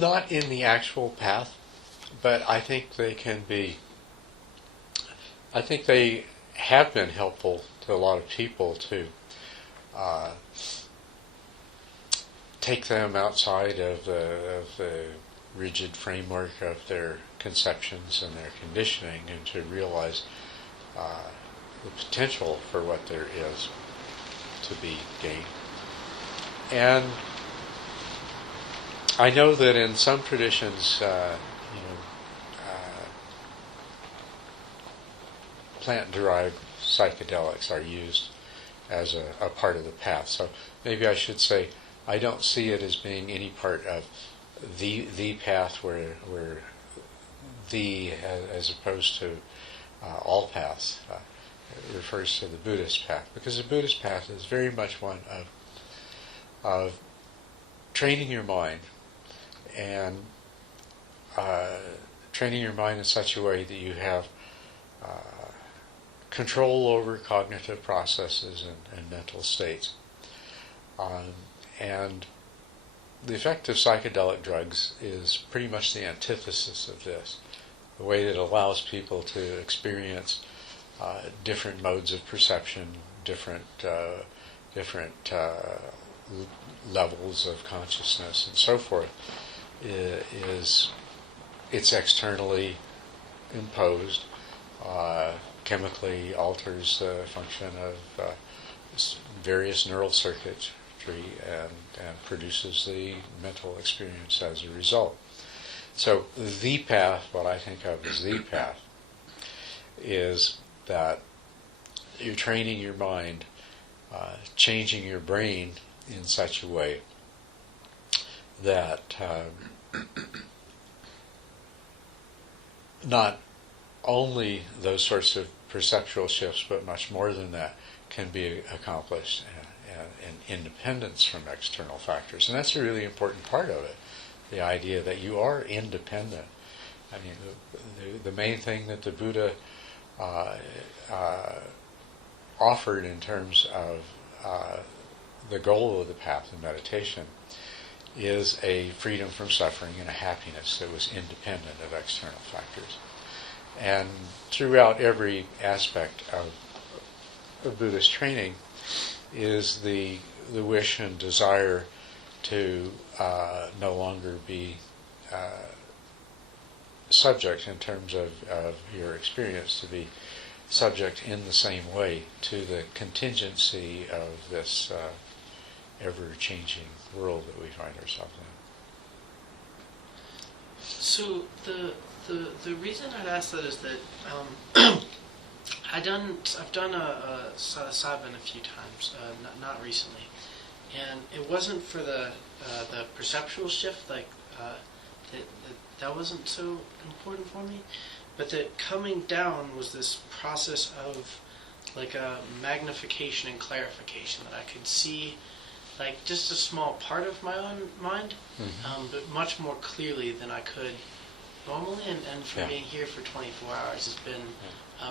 Not in the actual path, but I think they can be. I think they have been helpful to a lot of people to take them outside of the rigid framework of their conceptions and their conditioning, and to realize the potential for what there is to be gained. And I know that in some traditions, plant-derived psychedelics are used as a part of the path. So maybe I should say I don't see it as being any part of the path where the as opposed to all paths. It refers to the Buddhist path, because the Buddhist path is very much one of training your mind, and training your mind in such a way that you have control over cognitive processes and mental states. And the effect of psychedelic drugs is pretty much the antithesis of this, the way that it allows people to experience different modes of perception, different levels of consciousness, and so forth. It's externally imposed, chemically alters the function of various neural circuitry, and produces the mental experience as a result. So the path, what I think of as the path, is that you're training your mind, changing your brain in such a way that not only those sorts of perceptual shifts, but much more than that, can be accomplished in independence from external factors. And that's a really important part of it, the idea that you are independent. I mean, the main thing that the Buddha offered in terms of the goal of the path of meditation is a freedom from suffering and a happiness that was independent of external factors. And throughout every aspect of Buddhist training is the wish and desire to no longer be subject, in terms of your experience, to be subject in the same way to the contingency of this ever-changing world that we find ourselves in. So the reason I'd ask that is that I've done a psilocybin a few times, not recently, and it wasn't for the perceptual shift, like that wasn't so important for me, but that coming down was this process of like a magnification and clarification, that I could see like just a small part of my own mind, but much more clearly than I could normally, and for being here for 24 hours has been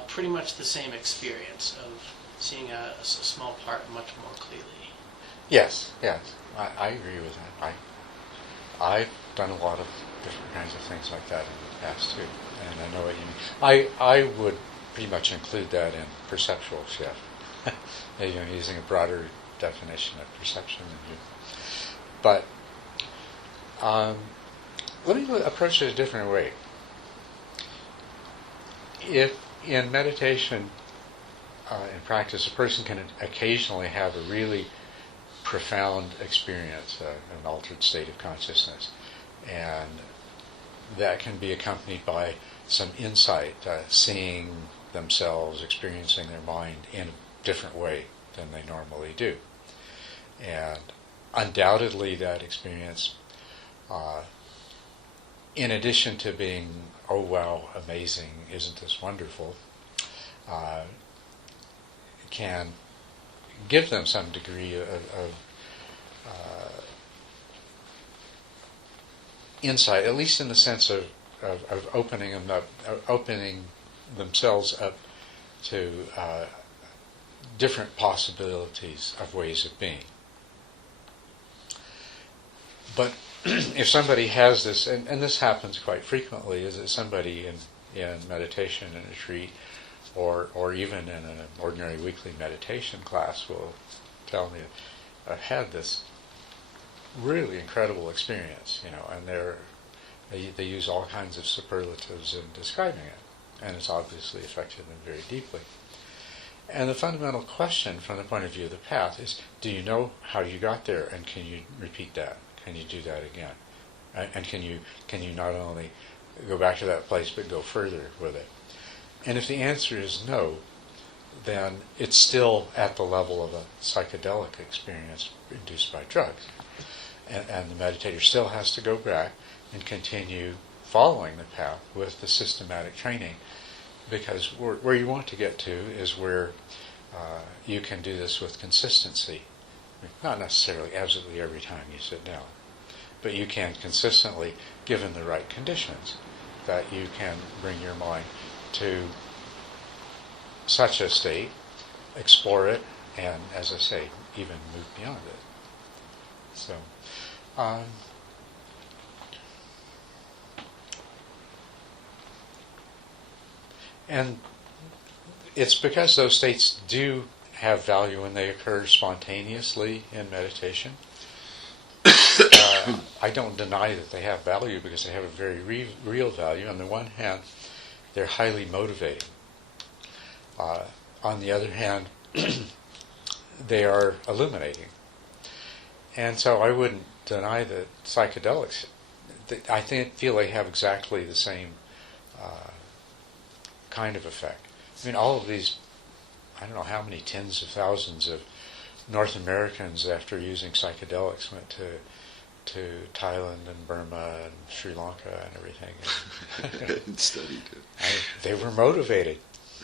pretty much the same experience of seeing a small part much more clearly. Yes, I agree with that. I've done a lot of different kinds of things like that in the past too, and I know what you mean. I would pretty much include that in perceptual shift. Maybe I'm using a broader definition of perception than you. But let me approach it a different way. If in meditation, in practice, a person can occasionally have a really profound experience, an altered state of consciousness, and that can be accompanied by some insight, seeing themselves, experiencing their mind in a different way than they normally do. And undoubtedly that experience, in addition to being, oh wow, amazing, isn't this wonderful, can give them some degree of insight, at least in the sense of opening them up, opening themselves up to different possibilities of ways of being. But if somebody has this, and this happens quite frequently, is that somebody in meditation in a retreat, or even in an ordinary weekly meditation class, will tell me, I've had this really incredible experience, and they use all kinds of superlatives in describing it, and it's obviously affected them very deeply. And the fundamental question from the point of view of the path is, do you know how you got there, and can you repeat that? Can you do that again? And can you not only go back to that place but go further with it? And if the answer is no, then it's still at the level of a psychedelic experience induced by drugs. And the meditator still has to go back and continue following the path with the systematic training, because where you want to get to is where you can do this with consistency. Not necessarily absolutely every time you sit down, but you can consistently, given the right conditions, that you can bring your mind to such a state, explore it, and, as I say, even move beyond it. So, and it's because those states do have value when they occur spontaneously in meditation. I don't deny that they have value, because they have a very real value. On the one hand, they're highly motivating. On the other hand, they are illuminating. And so I wouldn't deny that psychedelics, I feel they have exactly the same kind of effect. I mean, all of these, I don't know how many tens of thousands of North Americans, after using psychedelics, went to Thailand and Burma and Sri Lanka and everything. And studied it. They were motivated.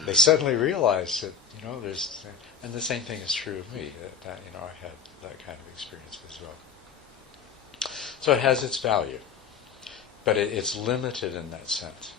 They suddenly realized that, there's, and the same thing is true of me, that I had that kind of experience as well. So it has its value, but it's limited in that sense.